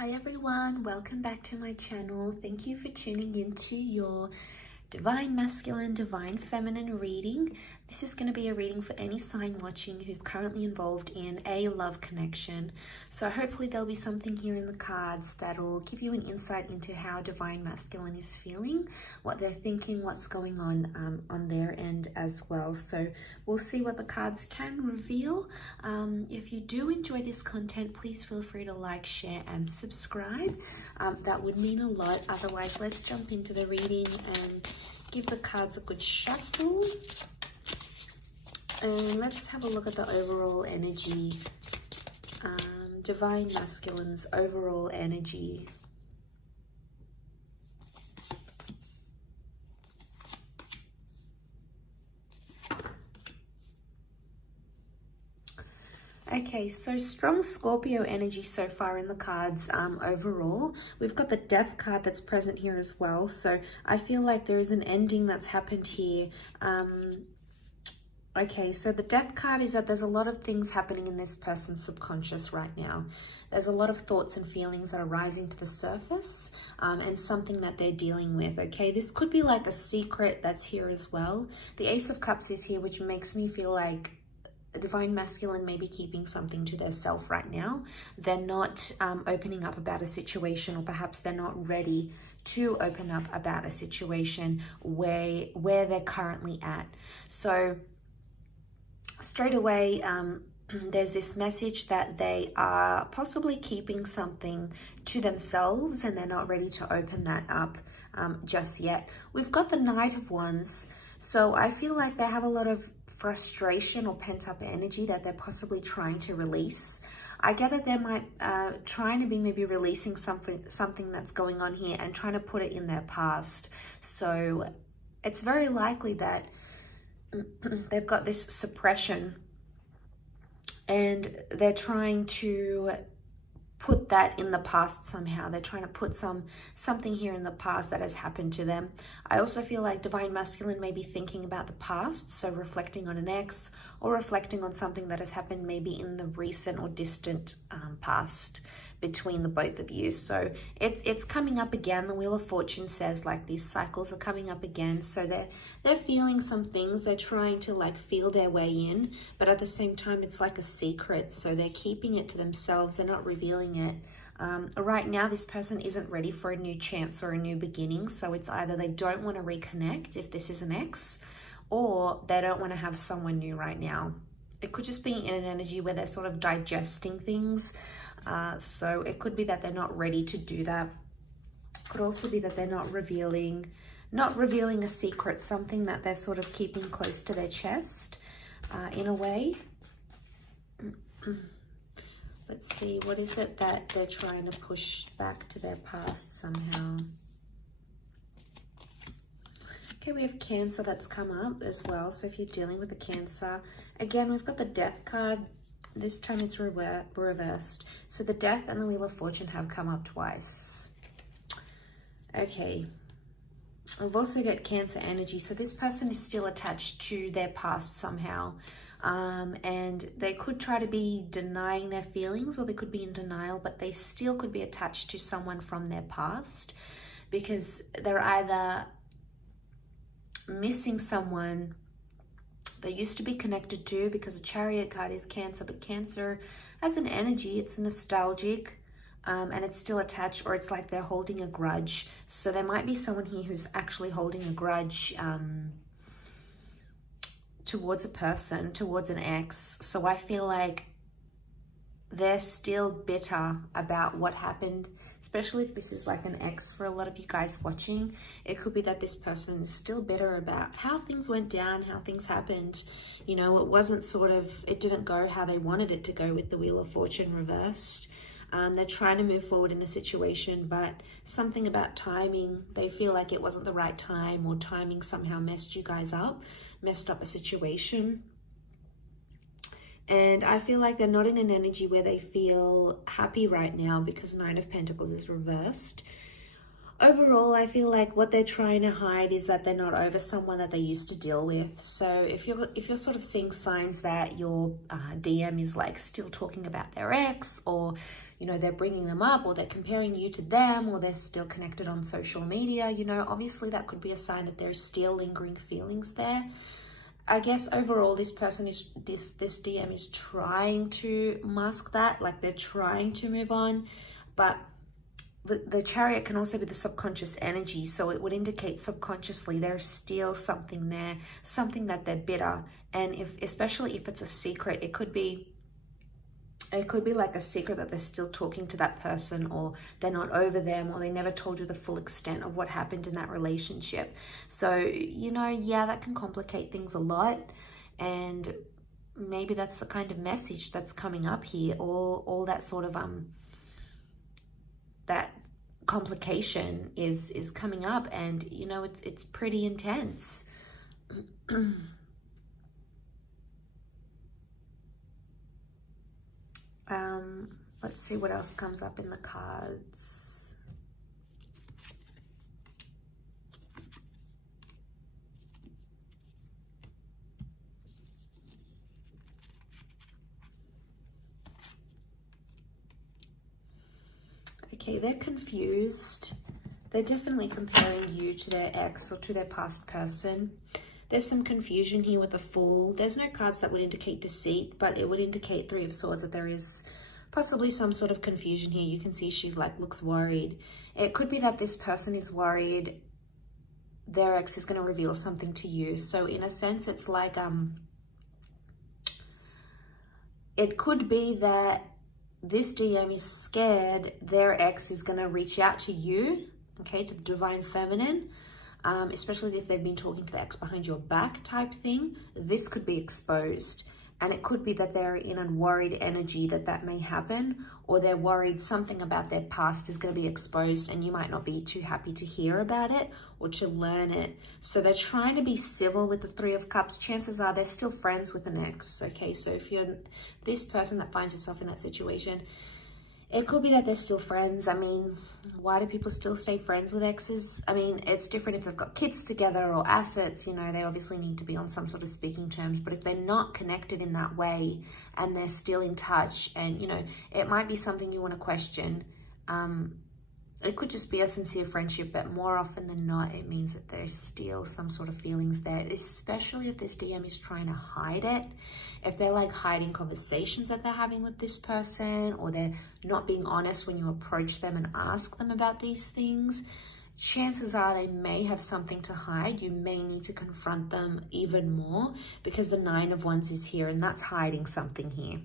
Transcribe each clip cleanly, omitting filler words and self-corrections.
Hi everyone, welcome back to my channel. Thank you for tuning into your Divine Masculine, Divine Feminine reading. This is going to be a reading for any sign watching who's currently involved in a love connection. So hopefully there'll be something here in the cards that'll give you an insight into how Divine Masculine is feeling, what they're thinking, what's going on their end as well. So we'll see what the cards can reveal. If you do enjoy this content, please feel free to like, share, and subscribe. That would mean a lot. Otherwise, let's jump into the reading and give the cards a good shuffle. And let's have a look at the overall energy. Divine Masculine's overall energy. Okay, so strong Scorpio energy so far in the cards overall. We've got the Death card that's present here as well. So I feel like there is an ending that's happened here. Okay, so the Death card is that there's a lot of things happening in this person's subconscious right now. There's a lot of thoughts and feelings that are rising to the surface and something that they're dealing with, okay? This could be like a secret that's here as well. The Ace of Cups is here, which makes me feel like Divine Masculine may be keeping something to their self right now. They're not opening up about a situation, or perhaps they're not ready to open up about a situation where they're currently at. So straight away, there's this message that they are possibly keeping something to themselves and they're not ready to open that up just yet. We've got the Knight of Wands. So I feel like they have a lot of frustration or pent-up energy that they're possibly trying to release. I get that they might trying to be maybe releasing something that's going on here and trying to put it in their past. So it's very likely that they've got this suppression and they're trying to put that in the past somehow. They're trying to put something here in the past that has happened to them. I also feel like Divine Masculine may be thinking about the past, so reflecting on an ex or reflecting on something that has happened maybe in the recent or distant past between the both of you. So it's coming up again. The Wheel of Fortune says like these cycles are coming up again. So they're feeling some things. They're trying to like feel their way in, but at the same time it's like a secret. So they're keeping it to themselves. They're not revealing it. Right now this person isn't ready for a new chance or a new beginning. So it's either they don't want to reconnect if this is an ex, or they don't want to have someone new right now. It could just be in an energy where they're sort of digesting things. So it could be that they're not ready to do that. Could also be that they're not revealing a secret, something that they're sort of keeping close to their chest in a way. Let's see, what is it that they're trying to push back to their past somehow? Okay, we have Cancer that's come up as well. So if you're dealing with a Cancer, again, we've got the Death card. This time it's reversed. So the Death and the Wheel of Fortune have come up twice. Okay. We've also got Cancer energy. So this person is still attached to their past somehow. And they could try to be denying their feelings, or they could be in denial, but they still could be attached to someone from their past, because they're either missing someone they used to be connected to, because the Chariot card is Cancer, but Cancer as an energy, it's nostalgic and it's still attached, or it's like they're holding a grudge. So there might be someone here who's actually holding a grudge towards a person, towards an ex. So I feel like they're still bitter about what happened, especially if this is like an ex for a lot of you guys watching. It could be that this person is still bitter about how things went down, how things happened. You know, it didn't go how they wanted it to go with the Wheel of Fortune reversed. They're trying to move forward in a situation, but something about timing, they feel like it wasn't the right time, or timing somehow messed you guys up, messed up a situation. And I feel like they're not in an energy where they feel happy right now, because Nine of Pentacles is reversed. Overall, I feel like what they're trying to hide is that they're not over someone that they used to deal with. So if you're sort of seeing signs that your DM is like still talking about their ex, or you know, they're bringing them up, or they're comparing you to them, or they're still connected on social media, you know, obviously that could be a sign that there's still lingering feelings there. I guess overall this person is, this DM is trying to mask that, like they're trying to move on, but the Chariot can also be the subconscious energy, so it would indicate subconsciously there's still something there, something that they're bitter. And especially if it's a secret, it could be like a secret that they're still talking to that person, or they're not over them, or they never told you the full extent of what happened in that relationship. So, you know, yeah, that can complicate things a lot. And maybe that's the kind of message that's coming up here. All that sort of that complication is coming up, and you know, it's pretty intense. Let's see what else comes up in the cards. Okay, they're confused. They're definitely comparing you to their ex or to their past person. There's some confusion here with the Fool. There's no cards that would indicate deceit, but it would indicate Three of Swords, that there is possibly some sort of confusion here. You can see she looks worried. It could be that this person is worried their ex is going to reveal something to you. So in a sense, it's like, it could be that this DM is scared their ex is going to reach out to you, okay, to the Divine Feminine, especially if they've been talking to the ex behind your back type thing. This could be exposed. And it could be that they're in a worried energy that may happen, or they're worried something about their past is going to be exposed and you might not be too happy to hear about it or to learn it. So they're trying to be civil with the Three of Cups. Chances are they're still friends with an ex, okay? So if you're this person that finds yourself in that situation, it could be that they're still friends. I mean, why do people still stay friends with exes? I mean, it's different if they've got kids together or assets, you know, they obviously need to be on some sort of speaking terms. But if they're not connected in that way and they're still in touch, and, you know, it might be something you want to question. It could just be a sincere friendship, but more often than not, it means that there's still some sort of feelings there, especially if this DM is trying to hide it. If they're like hiding conversations that they're having with this person, or they're not being honest when you approach them and ask them about these things, chances are they may have something to hide. You may need to confront them even more, because the Nine of Wands is here, and that's hiding something here.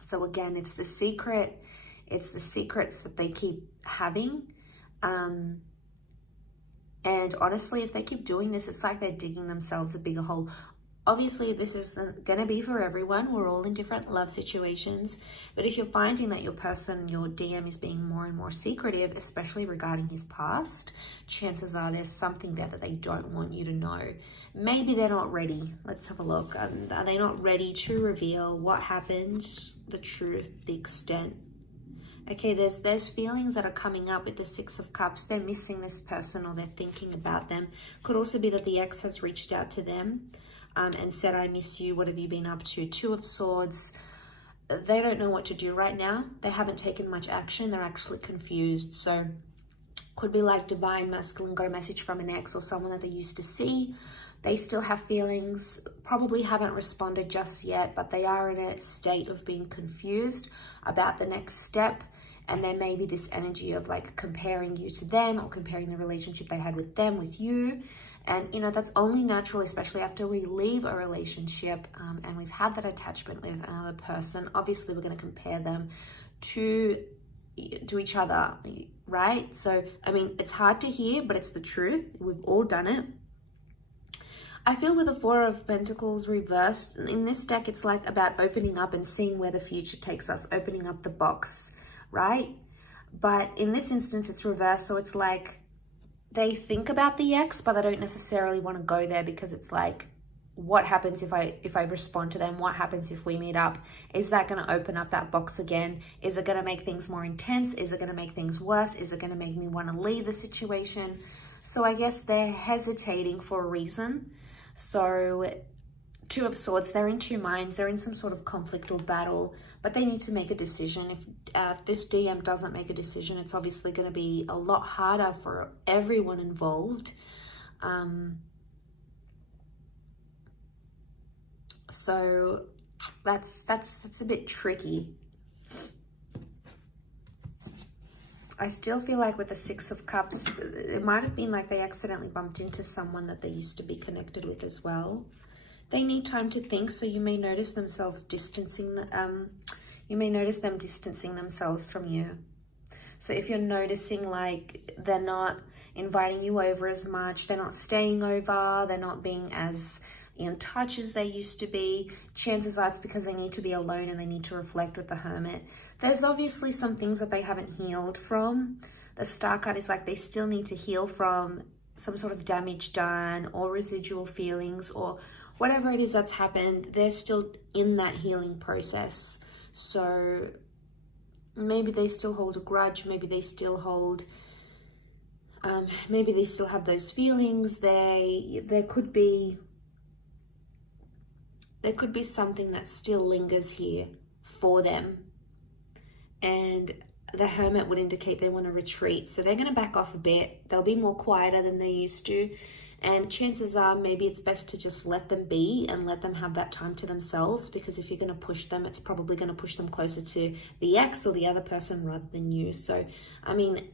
So again, it's the secret. It's the secrets that they keep having. And honestly, if they keep doing this, it's like they're digging themselves a bigger hole. Obviously, this isn't going to be for everyone. We're all in different love situations. But if you're finding that your person, your DM, is being more and more secretive, especially regarding his past, chances are there's something there that they don't want you to know. Maybe they're not ready. Let's have a look. Are they not ready to reveal what happened, the truth, the extent? Okay, there's feelings that are coming up with the Six of Cups. They're missing this person, or they're thinking about them. Could also be that the ex has reached out to them and said, I miss you, what have you been up to? Two of Swords. They don't know what to do right now. They haven't taken much action. They're actually confused. So could be like Divine Masculine got a message from an ex or someone that they used to see. They still have feelings, probably haven't responded just yet, but they are in a state of being confused about the next step. And there may be this energy of like comparing you to them, or comparing the relationship they had with them with you. And, you know, that's only natural, especially after we leave a relationship and we've had that attachment with another person. Obviously, we're going to compare them to each other, right? So, I mean, it's hard to hear, but it's the truth. We've all done it. I feel with the Four of Pentacles reversed, in this deck, it's like about opening up and seeing where the future takes us, opening up the box, right? But in this instance, it's reversed. So it's like they think about the ex, but they don't necessarily want to go there, because it's like, what happens if I respond to them? What happens if we meet up? Is that going to open up that box again? Is it going to make things more intense? Is it going to make things worse? Is it going to make me want to leave the situation? So I guess they're hesitating for a reason. So Two of Swords, they're in two minds. They're in some sort of conflict or battle, but they need to make a decision. If this DM doesn't make a decision, it's obviously going to be a lot harder for everyone involved. So that's a bit tricky. I still feel like with the Six of Cups, it might have been like they accidentally bumped into someone that they used to be connected with as well. They need time to think, so you may notice themselves distancing, you may notice them distancing themselves from you. So if you're noticing like they're not inviting you over as much, they're not staying over, they're not being as in touch as they used to be, chances are it's because they need to be alone and they need to reflect with the Hermit. There's obviously some things that they haven't healed from. The Star card is like they still need to heal from some sort of damage done or residual feelings or whatever it is that's happened. They're still in that healing process. So maybe they still hold a grudge, maybe they still hold, maybe they still have those feelings. There could be something that still lingers here for them. And the Hermit would indicate they want to retreat. So they're going to back off a bit. They'll be more quieter than they used to. And chances are maybe it's best to just let them be and let them have that time to themselves, because if you're going to push them, it's probably going to push them closer to the ex or the other person rather than you. So, I mean,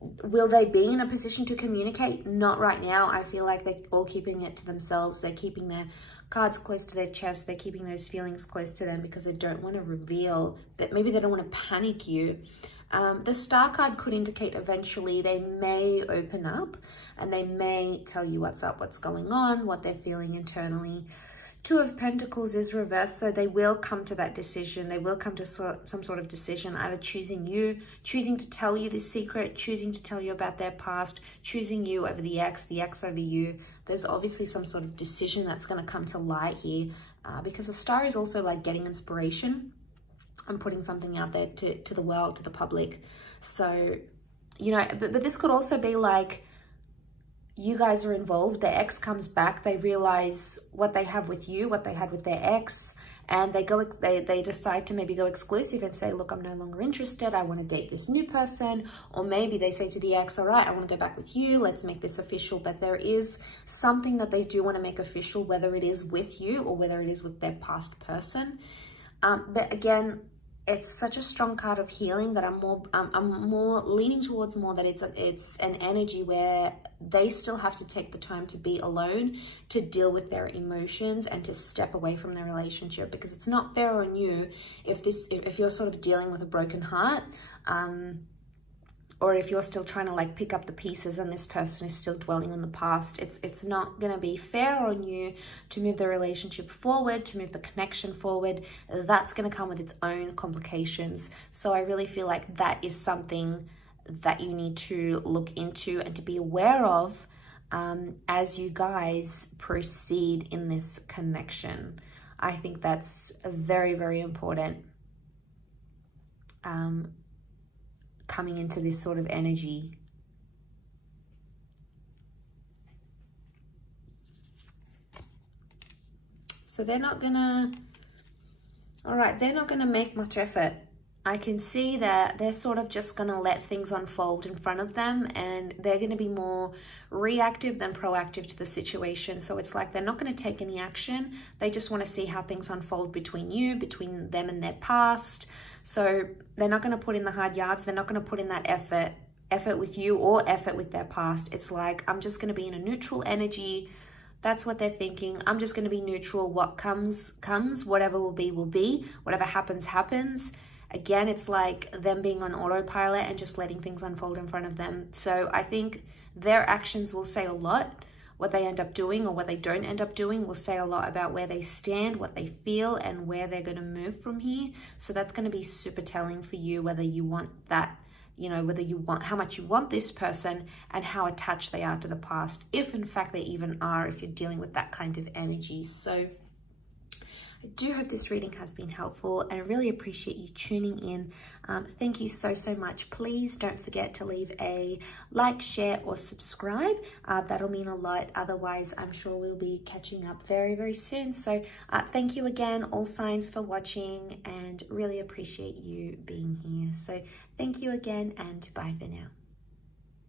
will they be in a position to communicate? Not right now. I feel like they're all keeping it to themselves. They're keeping their cards close to their chest. They're keeping those feelings close to them because they don't want to reveal that. Maybe they don't want to panic you. The Star card could indicate eventually they may open up and they may tell you what's up, what's going on, what they're feeling internally. Two of Pentacles is reversed, so they will come to that decision. They will come to some sort of decision, either choosing you, choosing to tell you this secret, choosing to tell you about their past, choosing you over the ex over you. There's obviously some sort of decision that's going to come to light here, because the Star is also like getting inspiration and putting something out there to the world, to the public. So, you know, but this could also be like, you guys are involved, their ex comes back, they realize what they have with you, what they had with their ex, and they decide to maybe go exclusive and say, look, I'm no longer interested, I want to date this new person. Or maybe they say to the ex, all right, I want to go back with you, let's make this official. But there is something that they do want to make official, whether it is with you or whether it is with their past person. But again, it's such a strong card of healing that I'm more leaning towards more that it's an energy where they still have to take the time to be alone, to deal with their emotions and to step away from their relationship, because it's not fair on you if you're sort of dealing with a broken heart, or if you're still trying to like pick up the pieces and this person is still dwelling on the past. It's not going to be fair on you to move the relationship forward, to move the connection forward. That's going to come with its own complications. So I really feel like that is something that you need to look into and to be aware of as you guys proceed in this connection. I think that's very, very important. Coming into this sort of energy. So they're not gonna, all right, they're not gonna make much effort. I can see that they're sort of just gonna let things unfold in front of them, and they're gonna be more reactive than proactive to the situation. So it's like they're not gonna take any action. They just wanna see how things unfold between between them and their past. So they're not going to put in the hard yards. They're not going to put in that effort with you or effort with their past. It's like, I'm just going to be in a neutral energy. That's what they're thinking. I'm just going to be neutral. What comes, whatever will be, whatever happens. Again, it's like them being on autopilot and just letting things unfold in front of them. So I think their actions will say a lot. What they end up doing or what they don't end up doing will say a lot about where they stand, what they feel, and where they're going to move from here. So that's going to be super telling for you, whether you want that, you know, whether you want, how much you want this person and how attached they are to the past, if in fact they even are, if you're dealing with that kind of energy. So I do hope this reading has been helpful. I really appreciate you tuning in. Thank you so much. Please don't forget to leave a like, share, or subscribe. That'll mean a lot. Otherwise, I'm sure we'll be catching up very soon. So thank you again, all signs, for watching, and really appreciate you being here. So thank you again, and bye for now.